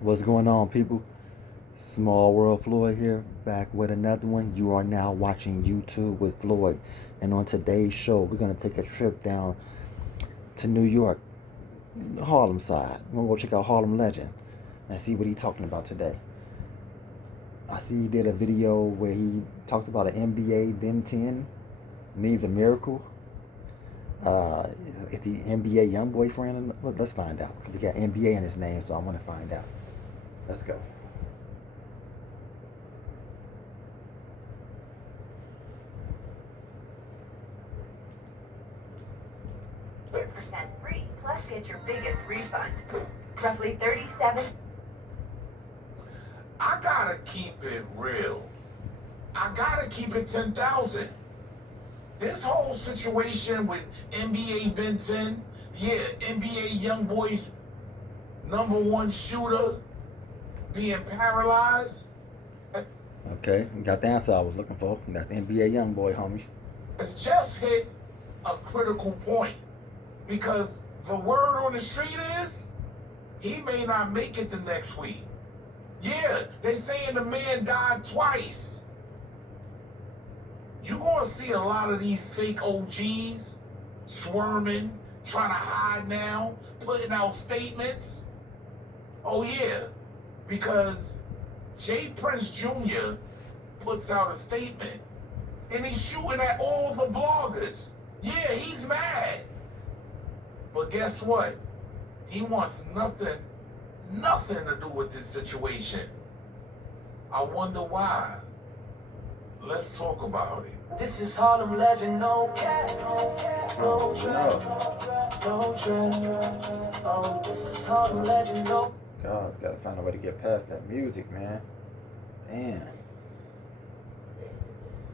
What's going on, people? Small World Floyd here, back with another one. You are now watching YouTube with Floyd. And on today's show, we're going to take a trip down to New York, the Harlem side. We're going to go check out Harlem Legend and see what he's talking about today. I see he did a video where he talked about an NBA Ben 10 needs a miracle. Uh, is the NBA young boyfriend? Well, let's find out. Because he got NBA in his name, so I want to find out. Let's go. 100% free, plus get your biggest refund. Roughly 37. I gotta keep it real. I gotta keep it 10,000. This whole situation with NBA Benton, yeah, NBA young boys number one shooter being paralyzed. Okay, got the answer I was looking for. That's the NBA young boy, homie. It's just hit a critical point because the word on the street is he may not make it the next week. Yeah, they saying the man died twice. You're gonna see a lot of these fake OGs swerming, trying to hide now, putting out statements. Oh yeah, because Jay Prince Jr. puts out a statement and he's shooting at all the bloggers. Yeah, he's mad. But guess what? He wants nothing to do with this situation. I wonder why. Let's talk about it. This is Harlem Legend, no cap, no trap, no trap. Oh, this is Harlem Legend, no. God, gotta find a way to get past that music, man. Damn.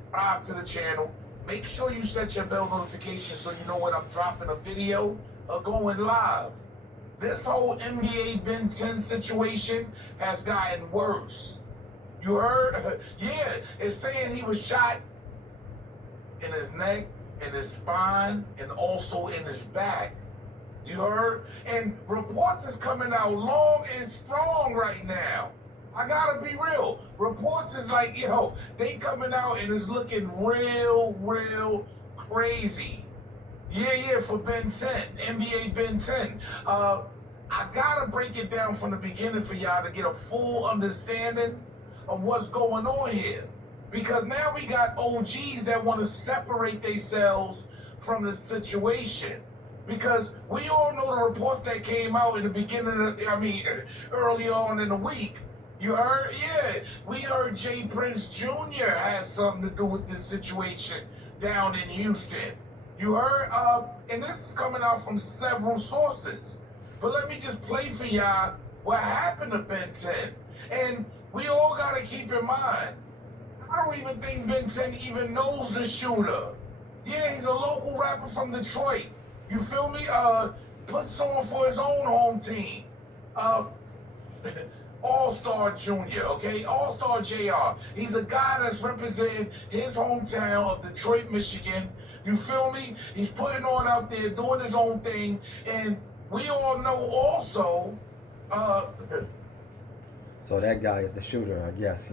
Subscribe to the channel. Make sure you set your bell notification so you know when I'm dropping a video or going live. This whole NBA Ben 10 situation has gotten worse. You heard? Yeah, it's saying he was shot in his neck, in his spine, and also in his back. You heard? And reports is coming out long and strong right now. I gotta be real. Reports is like, they coming out and it's looking real crazy. Yeah, for Ben 10, NBA Ben 10. I gotta break it down from the beginning for y'all to get a full understanding of what's going on here. Because now we got OGs that want to separate themselves from the situation. Because we all know the reports that came out in the beginning of, early on in the week. You heard? Yeah, we heard Jay Prince Jr. has something to do with this situation down in Houston. You heard? And this is coming out from several sources. But let me just play for y'all what happened to Ben 10. And we all got to keep in mind, I don't even think Ben 10 even knows the shooter. Yeah, he's a local rapper from Detroit. You feel me? Puts on for his own home team. All-Star Junior, okay? All-Star JR. He's a guy that's representing his hometown of Detroit, Michigan. You feel me? He's putting on out there, doing his own thing. And we all know also, So that guy is the shooter, I guess,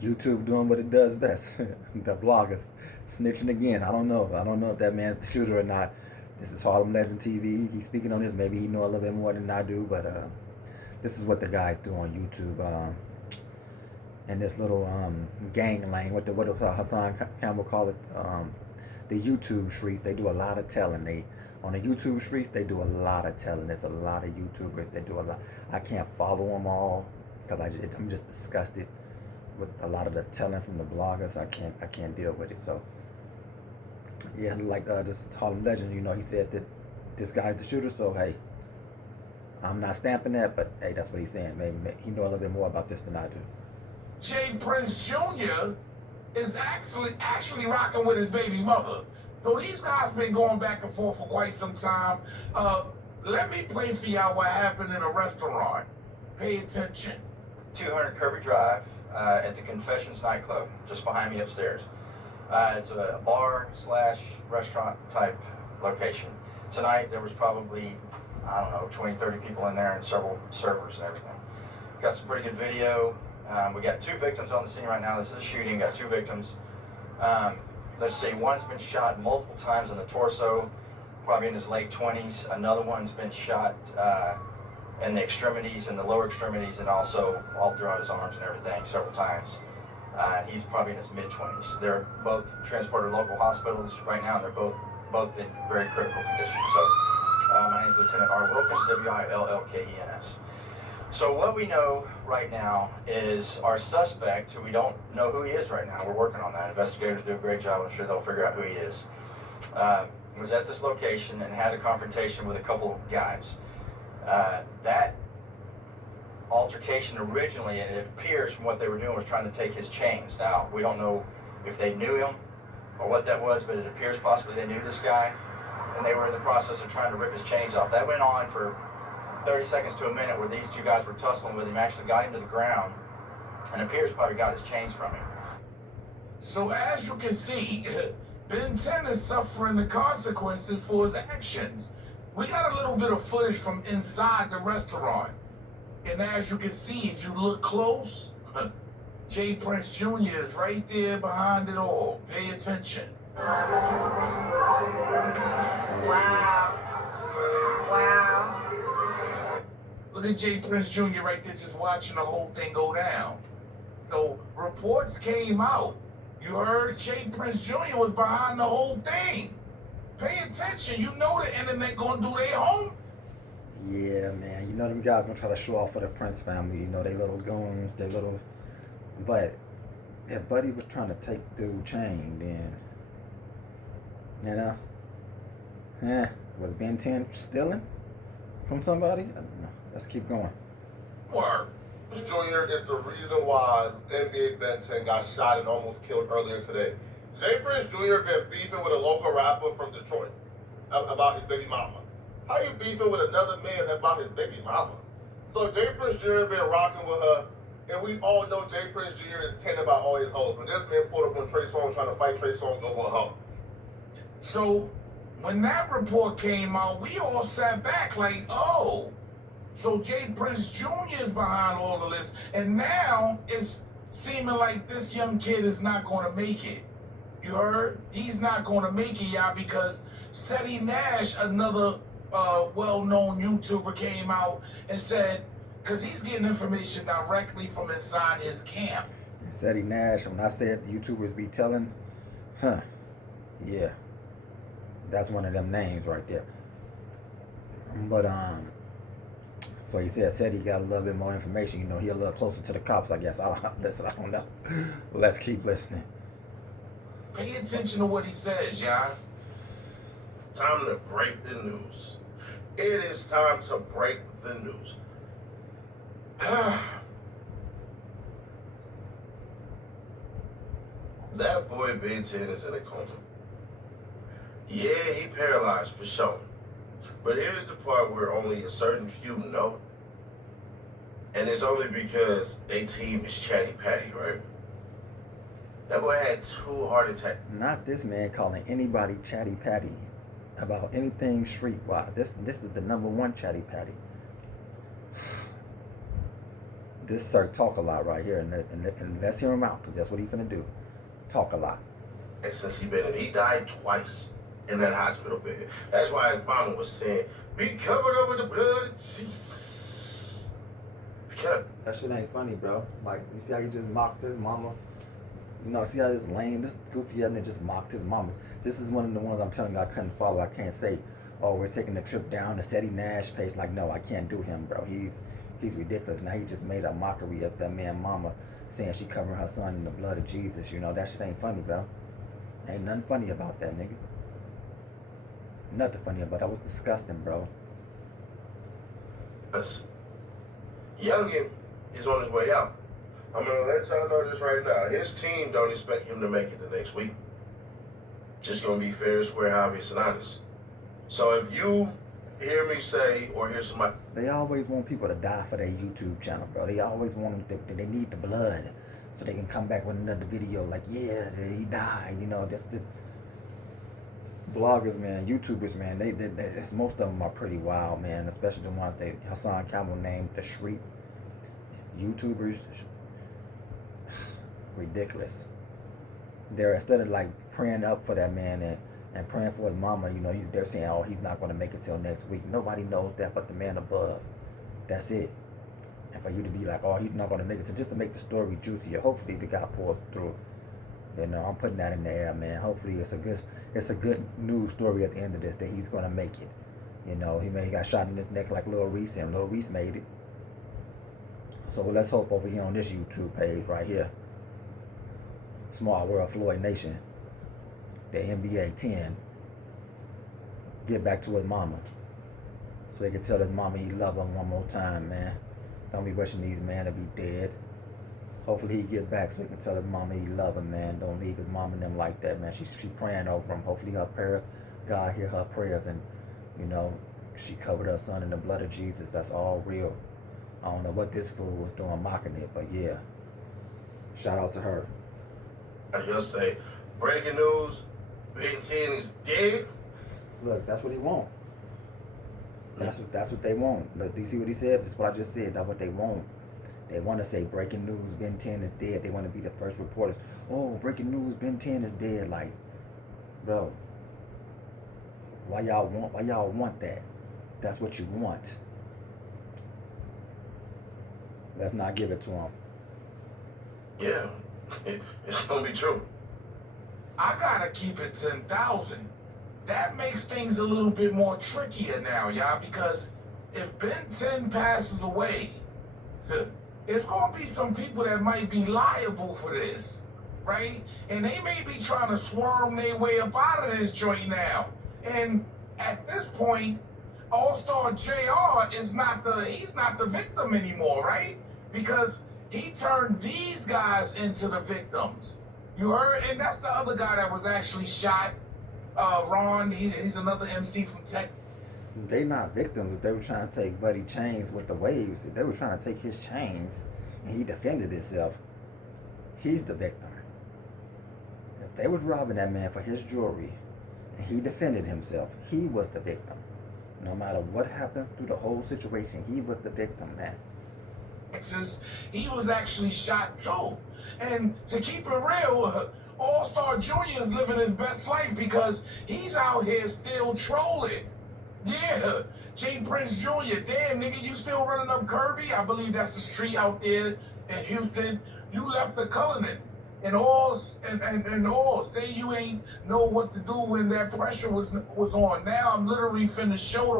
YouTube doing what it does best. The bloggers snitching again. I don't know if that man's the shooter or not. This is Harlem Legend TV. He's speaking on this. Maybe he know a little bit more than I do, but this is what the guys do on YouTube. In this little gang lane, what Hassan Campbell call it, the YouTube streets. They do a lot of telling. On the YouTube streets, they do a lot of telling. There's a lot of YouTubers that do a lot. I can't follow them all because I'm just disgusted with a lot of the telling from the bloggers. I can't deal with it. So yeah, like this is Harlem Legend. He said that this guy's the shooter. So hey, I'm not stamping that, but hey, that's what he's saying. Maybe he know a little bit more about this than I do. Jay Prince Jr. is actually rocking with his baby mother. So these guys been going back and forth for quite some time. Let me play for y'all what happened in a restaurant. Pay attention. 200 Kirby Drive at the Confessions nightclub, just behind me upstairs. It's a bar slash restaurant type location. Tonight there was probably, 20, 30 people in there and several servers and everything. got some pretty good video. We got 2 victims on the scene right now. This is a shooting. Got 2 victims. Let's see. One's been shot multiple times in the torso, probably in his late 20s. Another one's been shot in the extremities, in the lower extremities, and also all throughout his arms and everything several times. He's probably in his mid-20s. They're both transported to local hospitals right now, and they're both in very critical condition. So my name is Lieutenant R. Wilkins, Willkens. So what we know right now is our suspect, who we don't know who he is right now. We're working on that. Investigators do a great job. I'm sure they'll figure out who he is. Was at this location and had a confrontation with a couple of guys. That altercation originally, and it appears from what they were doing, was trying to take his chains. Now, we don't know if they knew him or what that was, but it appears possibly they knew this guy, and they were in the process of trying to rip his chains off. That went on for 30 seconds to a minute where these 2 guys were tussling with him, actually got him to the ground, and appears probably got his chains from him. So as you can see, Ben 10 is suffering the consequences for his actions. We got a little bit of footage from inside the restaurant. And as you can see, if you look close, Jay Prince Jr. is right there behind it all. Pay attention. Wow. Wow. Look at Jay Prince Jr. right there just watching the whole thing go down. So reports came out. You heard Jay Prince Jr. was behind the whole thing. Pay attention. You know the internet gonna do their home. Yeah, man. You know them guys gonna try to show off for the Prince family. You know, they little goons, they little... But if Buddy was trying to take dude chain, then... You know? Was Ben 10 stealing from somebody? I don't know. Let's keep going. Word. Jr. is the reason why NBA Ben 10 got shot and almost killed earlier today. Jay Prince Jr. been beefing with a local rapper from Detroit about his baby mama. How you beefing with another man about his baby mama? So Jay Prince Jr. been rocking with her, and we all know Jay Prince Jr. is tended by all his hoes. When this man pulled up on Trey Songz trying to fight Trey Songz over a hoe. So when that report came out, we all sat back like, oh, so Jay Prince Jr. is behind all of this, and now it's seeming like this young kid is not going to make it. You heard? He's not going to make it, y'all, because Seti Nash, another well-known YouTuber, came out and said, because he's getting information directly from inside his camp. Seti Nash, when I said the YouTubers be telling, yeah, that's one of them names right there. But so he said he got a little bit more information. You know, he a little closer to the cops, I guess. I don't know. Let's keep listening. Pay attention to what he says, y'all. Time to break the news. It is time to break the news. That boy Ben 10 is in a coma. Yeah, he paralyzed for sure. But here's the part where only a certain few know. And it's only because they team is Chatty Patty, right? That boy had 2 heart attacks. Not this man calling anybody Chatty Patty about anything streetwise. This is the #1 Chatty Patty. This sir talk a lot right here, and let's hear him out, because that's what he finna do. Talk a lot. And since he died twice in that hospital bed. That's why his mama was saying, be covered over the blood of Jesus. Because That shit ain't funny, bro. Like, you see how you just mocked his mama? You know, see how this lame, this goofy young nigga just mocked his mama. This is one of the ones I'm telling you I couldn't follow. I can't say, oh, we're taking a trip down the Seti Nash page. Like, no, I can't do him, bro. He's ridiculous. Now he just made a mockery of that man mama saying she covering her son in the blood of Jesus. You know, that shit ain't funny, bro. Ain't nothing funny about that, nigga. Nothing funny about that. Was disgusting, bro. us. Youngin is on his way out. I'm gonna let y'all know this right now. His team don't expect him to make it the next week. Just gonna be fair, square, obvious, and honest. So if you hear me say or hear somebody, They always want people to die for their YouTube channel, bro. They always want them they need the blood so they can come back with another video like, yeah, he died. You know, this bloggers, man, YouTubers, man, they most of them are pretty wild, man. Especially the ones Hassan Campbell named the Shriek. YouTubers, ridiculous. They're, instead of like praying up for that man and praying for his mama, you know, they're saying, oh, he's not going to make it till next week. Nobody knows that but the man above. That's it. And for you to be like, oh, he's not going to make it, so just to make the story juicier, hopefully the guy pulls through. You know, I'm putting that in the air, man. Hopefully it's a good news story at the end of this, that he's going to make it. You know, he got shot in his neck like Lil Reese, and Lil Reese made it. So let's hope over here on this YouTube page right here, Small World Floyd Nation, the NBA 10 get back to his mama, so he can tell his mama he love him one more time, man. Don't be wishing these men to be dead. Hopefully he get back so he can tell his mama he love him, man. Don't leave his mama and them like that, man. She praying over him. Hopefully her prayer, God hear her prayers, and you know, she covered her son in the blood of Jesus. That's all real. I don't know what this fool was doing mocking it, but yeah. Shout out to her. You'll say, breaking news, Ben 10 is dead. Look, that's what he want. That's what they want. Look, do you see what he said? That's what I just said. That's what they want. They want to say breaking news, Ben 10 is dead. They want to be the first reporters. Oh, breaking news, Ben 10 is dead. Like, bro, why y'all want that? That's what you want. Let's not give it to him. Yeah, it's gonna be true. I gotta keep it 10,000. That makes things a little bit more trickier now, y'all, because if Ben 10 passes away, there's gonna be some people that might be liable for this, right? And they may be trying to swarm their way up out of this joint now. And at this point, All-Star JR he's not the victim anymore, right? Because he turned these guys into the victims. You heard? And that's the other guy that was actually shot. Ron, he's another MC from Tech. They not victims. They were trying to take Buddy Chains with the waves. They were trying to take his chains, and he defended himself. He's the victim. If they was robbing that man for his jewelry, and he defended himself, he was the victim. No matter what happens through the whole situation, he was the victim, man. Texas, he was actually shot too. And to keep it real, All-Star Jr. is living his best life because he's out here still trolling. Yeah, Jay Prince Jr., damn nigga, you still running up Kirby? I believe that's the street out there in Houston. You left the Cullinan. And all say you ain't know what to do when that pressure was on. Now I'm literally finna show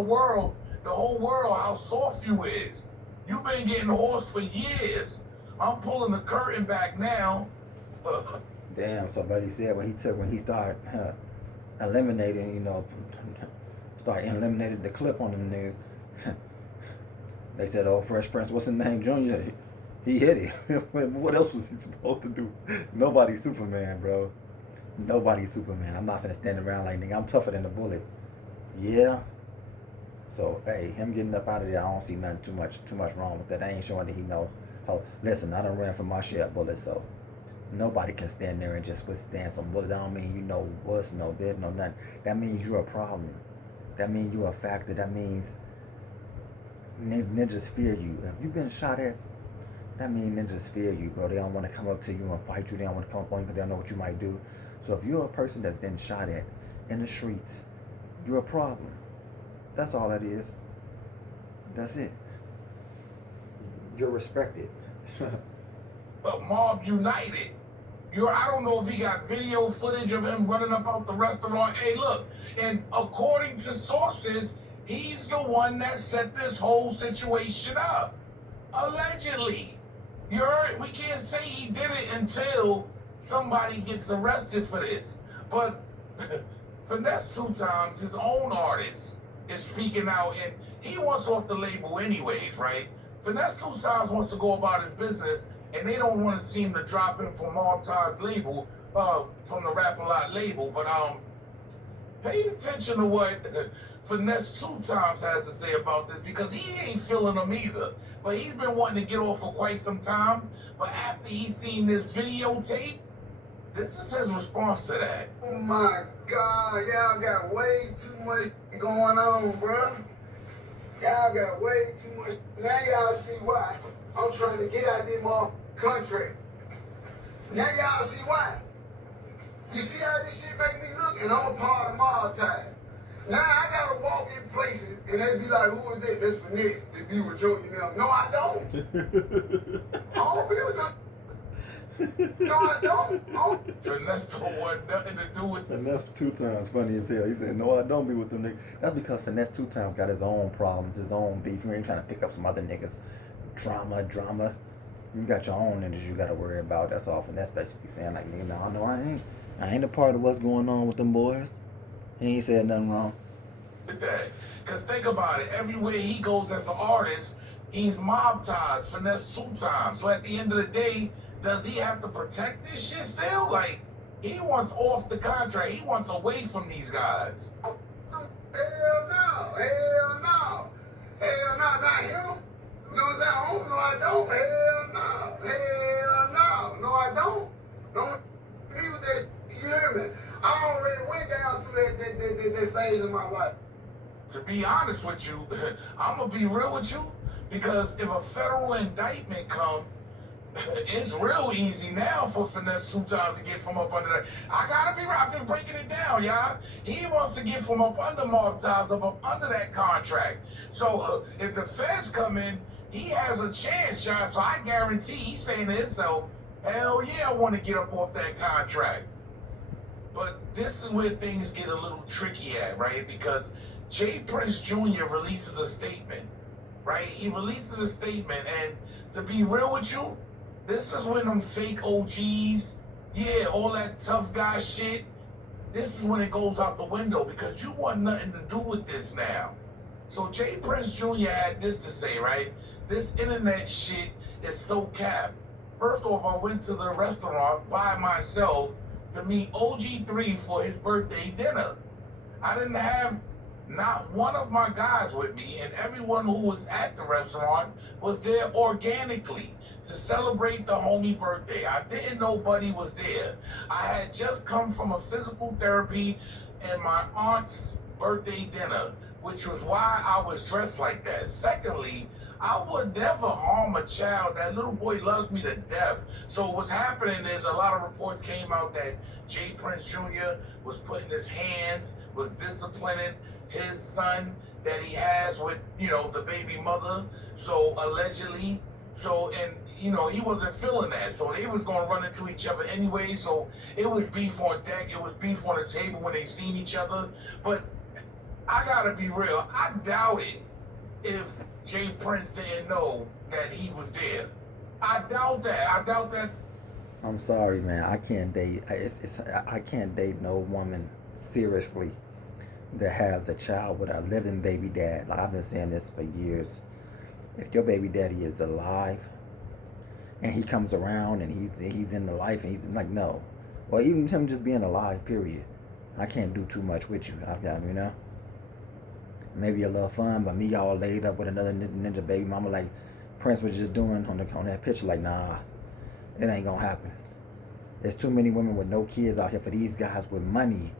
the whole world how soft you is. You've been getting horsed for years. I'm pulling the curtain back now. Damn, so Buddy said when he started eliminating, you know, eliminated the clip on them niggas. They said, oh, Fresh Prince, what's his name, Junior? He hit it. What else was he supposed to do? Nobody's Superman, bro. Nobody's Superman. I'm not finna stand around like, nigga, I'm tougher than a bullet. Yeah. So, hey, him getting up out of there, I don't see nothing too much wrong with that. I ain't showing that he know. Oh, listen, I done ran from my share of bullets, so nobody can stand there and just withstand some bullets. That don't mean you know what's no bit, no nothing. That means you're a problem. That means you're a factor. That means ninjas fear you. If you've been shot at, that means ninjas fear you, bro. They don't want to come up to you and fight you. They don't want to come up on you because they don't know what you might do. So if you're a person that's been shot at in the streets, you're a problem. That's all that is. That's it. You're respected. But Mob United. I don't know if he got video footage of him running up out the restaurant. Hey, look, and according to sources, he's the one that set this whole situation up. Allegedly. You heard? We can't say he did it until somebody gets arrested for this. But Finesse 2 Times, his own artist, is speaking out, and he wants off the label anyways, right? Finesse 2 Times wants to go about his business, and they don't want to seem to drop him from Mob Times label, from the Rap A Lot label. But pay attention to what Finesse 2 Times has to say about this, because he ain't feeling them either. But he's been wanting to get off for quite some time. But after he's seen this videotape, this is his response to that. Oh my God, y'all got way too much going on, bro. Y'all got way too much. Now y'all see why I'm trying to get out this contract. Now y'all see why. You see how this shit make me look? And I'm a part of my time. Now I gotta walk in places and they be like, who is this? That's Finesse to be with Jody now. No, I don't. I don't be with them. No, I don't. Finesse don't want nothing to do with Finesse 2 times funny as hell. He said, no, I don't be with them niggas. That's because Finesse 2 times got his own problems, his own beef. You ain't trying to pick up some other niggas. Drama. You got your own niggas you gotta worry about. That's all Finesse basically saying. Like, nigga, no, I ain't a part of what's going on with them boys. He ain't said nothing wrong. that. Because think about it. Everywhere he goes as an artist, he's mob ties, Finesse 2 times. So at the end of the day, does he have to protect this shit still? Like, he wants off the contract. He wants away from these guys. Hell no. Hell no. Hell no. Not him. No, I don't. Hell no. Hell no. No, I don't. Don't agree with that. You hear me? I already went down through that phase of my life. To be honest with you, I'm going to be real with you, because if a federal indictment comes, it's real easy now for Finesse 2 times to get from up under that. I gotta be right, I'm just breaking it down, y'all. He wants to get from up under mob ties, up under that contract. So if the feds come in, he has a chance, y'all. So I guarantee he's saying to himself, hell yeah, I want to get up off that contract. But this is where things get a little tricky at, right? Because Jay Prince Jr. releases a statement, right? He releases a statement, and to be real with you, this is when them fake OGs, yeah, all that tough guy shit, this is when it goes out the window, because you want nothing to do with this now. So Jay Prince Jr. had this to say, right? This internet shit is so capped. First off, I went to the restaurant by myself to meet OG3 for his birthday dinner. I didn't have not one of my guys with me, and everyone who was at the restaurant was there organically to celebrate the homie birthday. I didn't know Buddy was there. I had just come from a physical therapy and my aunt's birthday dinner, which was why I was dressed like that. Secondly, I would never harm a child. That little boy loves me to death. So what's happening is a lot of reports came out that Jay Prince Jr. was putting his hands, was disciplining his son that he has with, the baby mother. So allegedly, and he wasn't feeling that. So they was going to run into each other anyway. So it was beef on deck. It was beef on the table when they seen each other. But I got to be real. I doubt it if Jay Prince didn't know that he was there. I doubt that. I'm sorry, man. I can't date. I can't date no woman seriously that has a child with a living baby dad. Like, I've been saying this for years. If your baby daddy is alive and he comes around and he's in the life and he's like, no, or even him just being alive, period, I can't do too much with you. Maybe a little fun, but me all laid up with another ninja baby mama like Prince was just doing on that picture, like, nah, it ain't gonna happen. There's too many women with no kids out here for these guys with money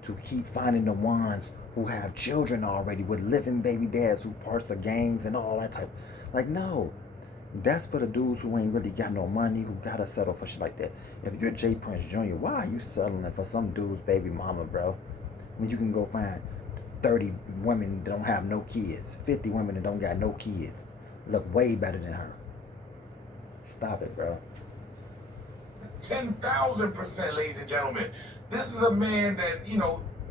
to keep finding the ones who have children already with living baby dads who parts of gangs and all that type. Like, no. That's for the dudes who ain't really got no money, who gotta settle for shit like that. If you're Jay Prince Jr., why are you settling for some dude's baby mama, bro? When you can go find 30 women that don't have no kids, 50 women that don't got no kids, look way better than her. Stop it, bro. 10,000%, ladies and gentlemen. This is a man that,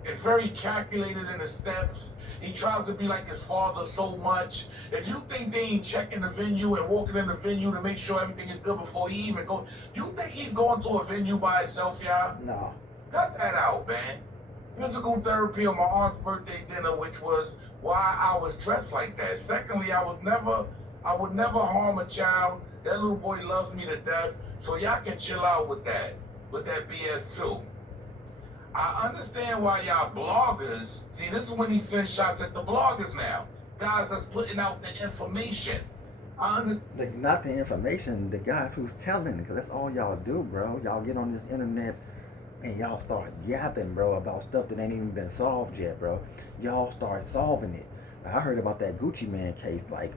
is very calculated in the steps. He tries to be like his father so much. If you think they ain't checking the venue and walking in the venue to make sure everything is good before he even goes, you think he's going to a venue by himself, y'all? No. Cut that out, man. Physical therapy on my aunt's birthday dinner, which was why I was dressed like that. Secondly, I would never harm a child. That little boy loves me to death. So y'all can chill out with that BS too. I understand why y'all bloggers, see, this is when he sends shots at the bloggers now. Guys that's putting out the information. I understand. Not the information, the guys who's telling, because that's all y'all do, bro. Y'all get on this internet and y'all start yapping, bro, about stuff that ain't even been solved yet, bro. Y'all start solving it. I heard about that Gucci Man case like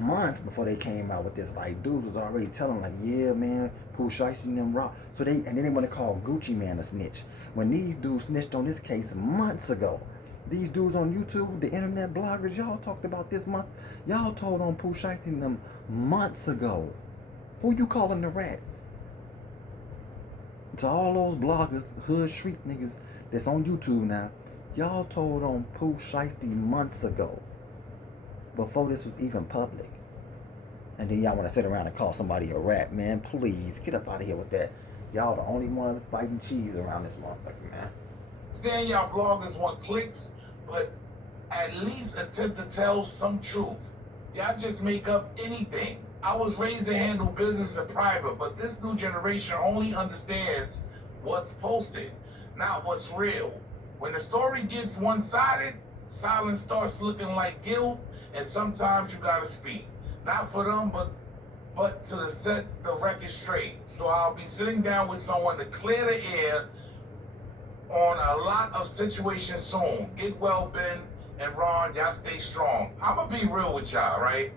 months before they came out with this. Like, dudes was already telling, like, yeah, man, Pooh Shiesty and them rock. So and then they want to call Gucci Man a snitch. When these dudes snitched on this case months ago. These dudes on YouTube, the internet bloggers, y'all talked about this month. Y'all told on Pooh Shiesty and them months ago. Who you calling the rat? To all those bloggers, hood street niggas that's on YouTube now, y'all told on Pooh Shiesty months ago, before this was even public. And then y'all want to sit around and call somebody a rat, man. Please, get up out of here with that. Y'all the only ones biting cheese around this motherfucker, man. Understand y'all bloggers want clicks, but at least attempt to tell some truth. Y'all just make up anything. I was raised to handle business in private, but this new generation only understands what's posted, not what's real. When the story gets one-sided, silence starts looking like guilt, and sometimes you gotta speak. Not for them, but to set the record straight. So I'll be sitting down with someone to clear the air on a lot of situations soon. Get well, Ben and Ron, y'all stay strong. I'm gonna be real with y'all, right?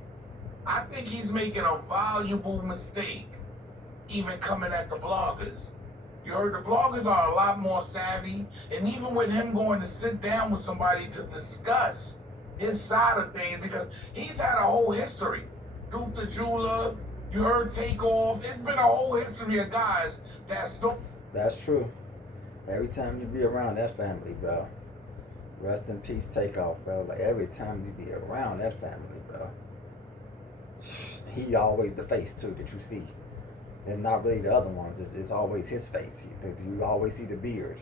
I think he's making a valuable mistake, even coming at the bloggers. You heard the bloggers are a lot more savvy, and even with him going to sit down with somebody to discuss his side of things, because he's had a whole history. Duke the Jeweler, you heard Takeoff. It's been a whole history of guys that's no. That's true. Every time you be around that family, bro. Rest in peace, Takeoff, bro. Like, every time you be around that family, bro. He always the face, too, that you see. And not really the other ones. It's always his face. You always see the beard.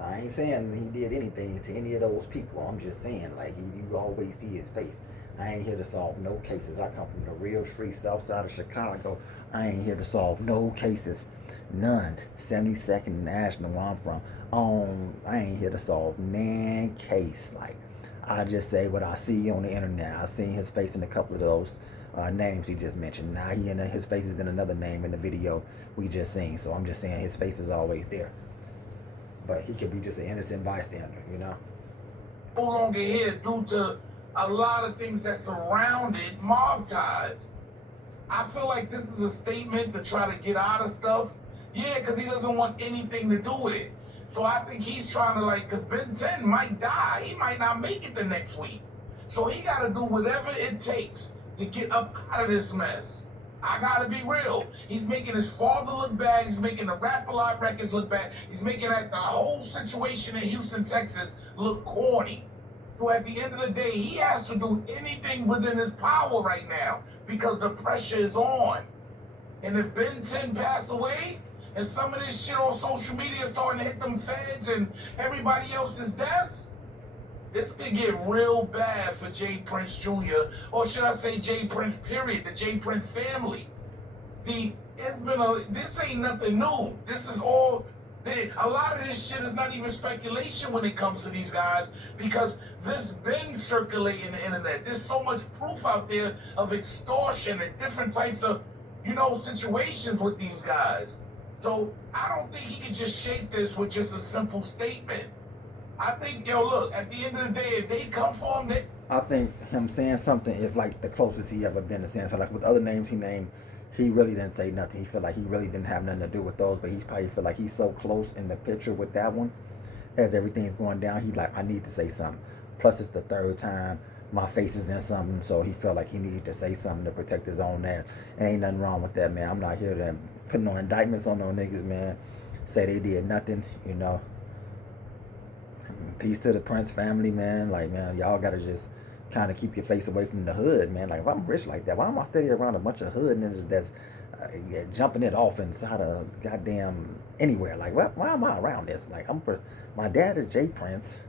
I ain't saying he did anything to any of those people. I'm just saying, like, you always see his face. I ain't here to solve no cases. I come from the real street, south side of Chicago. I ain't here to solve no cases. None. 72nd National, where I'm from. I ain't here to solve nan case. Like, I just say what I see on the internet. I seen his face in a couple of those names he just mentioned. Now his face is in another name in the video we just seen. So I'm just saying his face is always there. But he could be just an innocent bystander, you know? No longer here due to a lot of things that surrounded mob ties. I feel like this is a statement to try to get out of stuff. Yeah, because he doesn't want anything to do with it. So I think he's trying to, like, because Ben 10 might die. He might not make it the next week. So he got to do whatever it takes to get up out of this mess. I got to be real. He's making his father look bad. He's making the Rap-A-Lot records look bad. He's making the whole situation in Houston, Texas look corny. So at the end of the day, he has to do anything within his power right now because the pressure is on. And if Ben 10 passed away, and some of this shit on social media is starting to hit them feds and everybody else's desks, this could get real bad for J. Prince Jr., or should I say J. Prince, period, the J. Prince family. See, this ain't nothing new. This is all, a lot of this shit is not even speculation when it comes to these guys, because this been circulating the internet. There's so much proof out there of extortion and different types of, situations with these guys. So I don't think he can just shape this with just a simple statement. I think, look, at the end of the day, if they come for him, I think him saying something is like the closest he ever been to saying. So like with other names he named, he really didn't say nothing. He felt like he really didn't have nothing to do with those, but he probably feel like he's so close in the picture with that one. As everything's going down, he like, I need to say something. Plus it's the third time my face is in something, so he felt like he needed to say something to protect his own ass. And ain't nothing wrong with that, man. I'm not here to put no indictments on no niggas, man. Say they did nothing, Peace to the Prince family, man. Like, man, y'all gotta just kind of keep your face away from the hood, man. Like, if I'm rich like that, why am I steady around a bunch of hood niggas that's jumping it off inside of goddamn anywhere? Like, why am I around this? Like, my dad is J. Prince.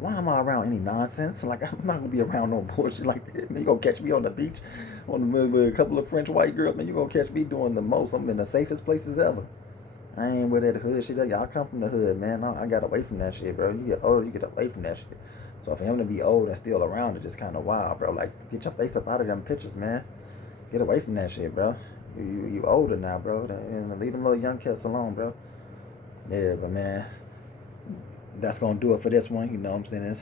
Why am I around any nonsense? Like, I'm not gonna be around no bullshit like that. Man, you gonna catch me on the beach with a couple of French white girls, man. You gonna catch me doing the most. I'm in the safest places ever. I ain't with that hood shit. Y'all come from the hood, man. I got away from that shit, bro. You get older, you get away from that shit. So for him to be old and still around, it's just kind of wild, bro. Like, get your face up out of them pictures, man. Get away from that shit, bro. You older now, bro. And leave them little young cats alone, bro. Yeah, but man, that's gonna do it for this one. You know what I'm saying?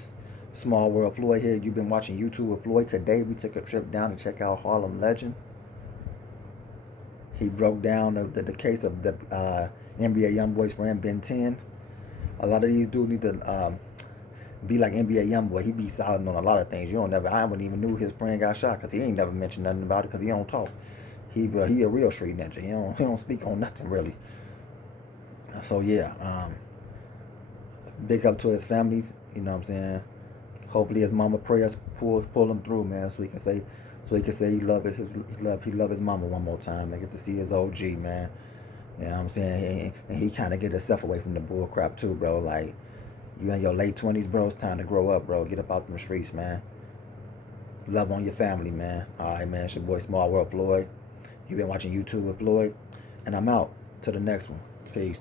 Small World Floyd here. You've been watching YouTube with Floyd. Today we took a trip down to check out Harlem Legend. He broke down the case of the NBA YoungBoy's friend Ben 10. A lot of these dudes need to be like NBA YoungBoy. He be silent on a lot of things. I wouldn't even knew his friend got shot because he ain't never mentioned nothing about it because he don't talk. He a real street ninja. He don't speak on nothing really. So yeah, big up to his families. You know what I'm saying? Hopefully his mama prayers pull him through, man, so he can say he love his mama one more time. I get to see his OG, man. You know what I'm saying? And he kind of get himself away from the bull crap too, bro. Like, you in your late 20s, bro. It's time to grow up, bro. Get up out them streets, man. Love on your family, man. All right, man. It's your boy Small World Floyd. You've been watching YouTube with Floyd, and I'm out. To the next one. Peace.